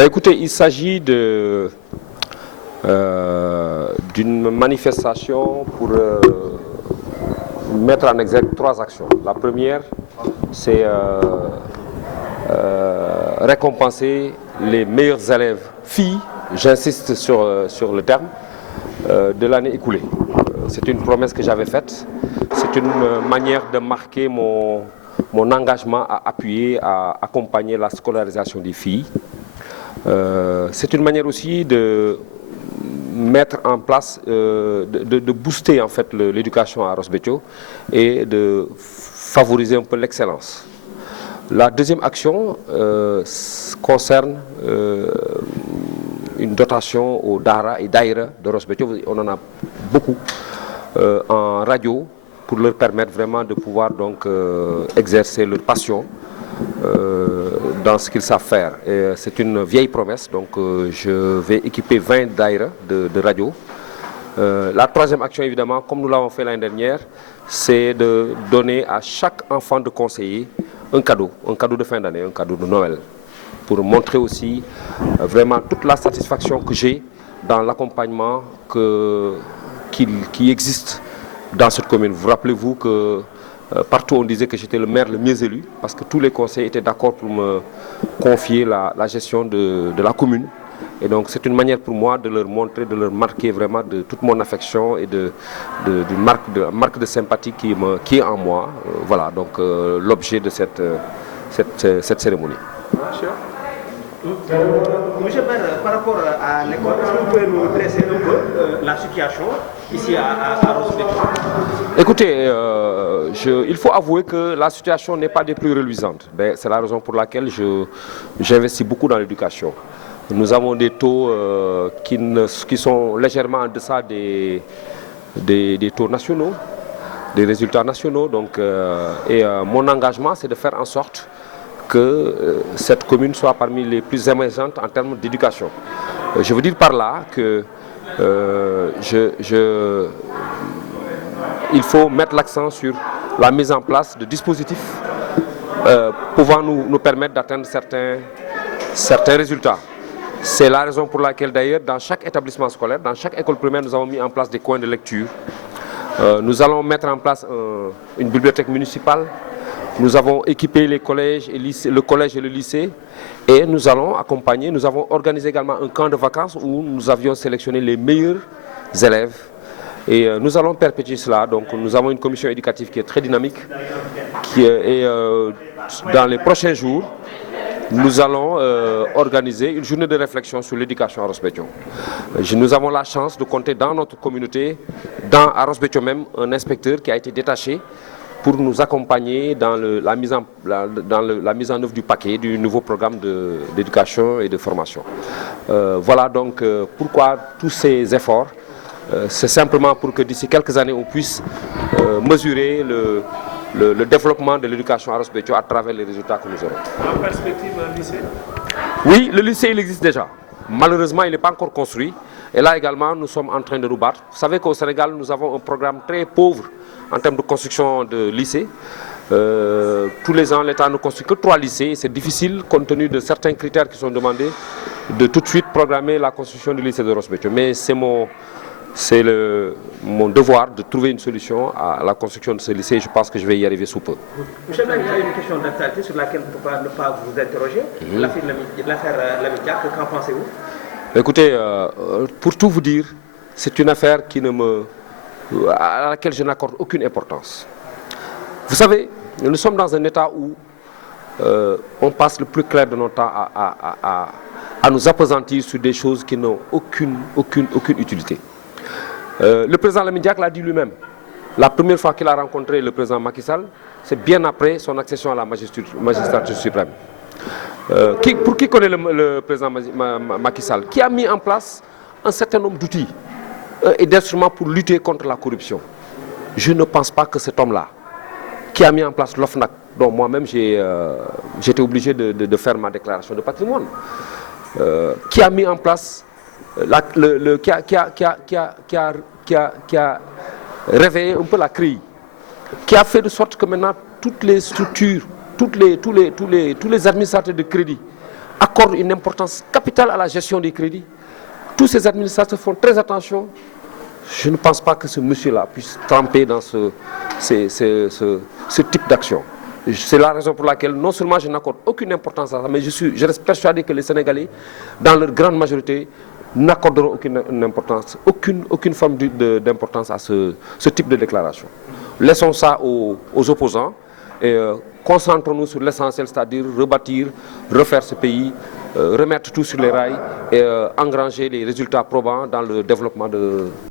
Écoutez, il s'agit d'une manifestation pour mettre en exergue trois actions. La première, c'est récompenser les meilleurs élèves filles, j'insiste sur le terme, de l'année écoulée. C'est une promesse que j'avais faite, c'est une manière de marquer mon engagement à appuyer, à accompagner la scolarisation des filles. C'est une manière aussi de mettre en place, de booster en fait l'éducation à Ross Béthio et de favoriser un peu l'excellence. La deuxième action concerne une dotation aux Dara et Daïra de Ross Béthio. On en a beaucoup en radio pour leur permettre vraiment de pouvoir donc exercer leur passion dans ce qu'ils savent faire. C'est une vieille promesse, donc je vais équiper 20 daïras de radio. La troisième action, évidemment, comme nous l'avons fait l'année dernière, c'est de donner à chaque enfant de conseiller un cadeau de fin d'année, un cadeau de Noël, pour montrer aussi vraiment toute la satisfaction que j'ai dans l'accompagnement qui existe dans cette commune. Vous rappelez-vous que partout on disait que j'étais le maire le mieux élu, parce que tous les conseillers étaient d'accord pour me confier la gestion de la commune. Et donc c'est une manière pour moi de leur montrer, de leur marquer vraiment de toute mon affection et de marque de sympathie qui est en moi. Voilà donc l'objet de cette cérémonie. Monsieur le maire, par rapport à l'école, est-ce que vous pouvez nous dresser un peu la situation ici à Ross Béthio? Écoutez, il faut avouer que la situation n'est pas des plus reluisantes. C'est la raison pour laquelle j'investis beaucoup dans l'éducation. Nous avons des taux qui sont légèrement en deçà des taux nationaux, des résultats nationaux. Donc, mon engagement, c'est de faire en sorte que cette commune soit parmi les plus émergentes en termes d'éducation. Je veux dire par là que il faut mettre l'accent sur la mise en place de dispositifs pouvant nous permettre d'atteindre certains résultats. C'est la raison pour laquelle d'ailleurs dans chaque établissement scolaire, dans chaque école primaire, nous avons mis en place des coins de lecture. Nous allons mettre en place une bibliothèque municipale. Nous avons équipé les collèges et le collège et le lycée et nous allons accompagner, nous avons organisé également un camp de vacances où nous avions sélectionné les meilleurs élèves et nous allons perpétuer cela. Donc nous avons une commission éducative qui est très dynamique et dans les prochains jours, nous allons organiser une journée de réflexion sur l'éducation à Ross Béthio. Nous avons la chance de compter dans notre communauté, à Ross Béthio même, un inspecteur qui a été détaché pour nous accompagner dans la mise en œuvre du paquet, du nouveau programme d'éducation et de formation. Voilà donc pourquoi tous ces efforts. C'est simplement pour que d'ici quelques années, on puisse mesurer le développement de l'éducation à Ross Béthio à travers les résultats que nous aurons. En perspective, un lycée? Oui, le lycée, il existe déjà. Malheureusement, il n'est pas encore construit. Et là également, nous sommes en train de nous battre. Vous savez qu'au Sénégal, nous avons un programme très pauvre en termes de construction de lycées. Tous les ans, l'État ne construit que 3 lycées. C'est difficile, compte tenu de certains critères qui sont demandés, de tout de suite programmer la construction du lycée de Ross Béthio. Mais c'est mon devoir de trouver une solution à la construction de ce lycée. Je pense que je vais y arriver sous peu. Monsieur le maire, il y a une question d'actualité sur laquelle on ne peut pas vous interroger. L'affaire Lamine Diack, qu'en pensez-vous? Écoutez, pour tout vous dire, c'est une affaire à laquelle je n'accorde aucune importance. Vous savez, nous sommes dans un état où on passe le plus clair de notre temps à nous appesantir sur des choses qui n'ont aucune utilité. Le président Lamine Diack l'a dit lui-même. La première fois qu'il a rencontré le président Macky Sall, c'est bien après son accession à la magistrature suprême. Pour qui connaît le président Macky Sall, qui a mis en place un certain nombre d'outils et d'instruments pour lutter contre la corruption. Je ne pense pas que cet homme-là, qui a mis en place l'OFNAC, dont moi-même j'étais obligé de faire ma déclaration de patrimoine, qui a mis en place, qui a réveillé un peu la CREI, qui a fait de sorte que maintenant toutes les structures, tous les administrateurs de crédit accordent une importance capitale à la gestion des crédits. Tous ces administrateurs font très attention. Je ne pense pas que ce monsieur-là puisse tremper dans ce type d'action. C'est la raison pour laquelle non seulement je n'accorde aucune importance à ça, mais je reste persuadé que les Sénégalais, dans leur grande majorité, n'accorderont aucune forme d'importance à ce type de déclaration. Laissons ça aux opposants et concentrons-nous sur l'essentiel, c'est-à-dire rebâtir, refaire ce pays, remettre tout sur les rails et engranger les résultats probants dans le développement de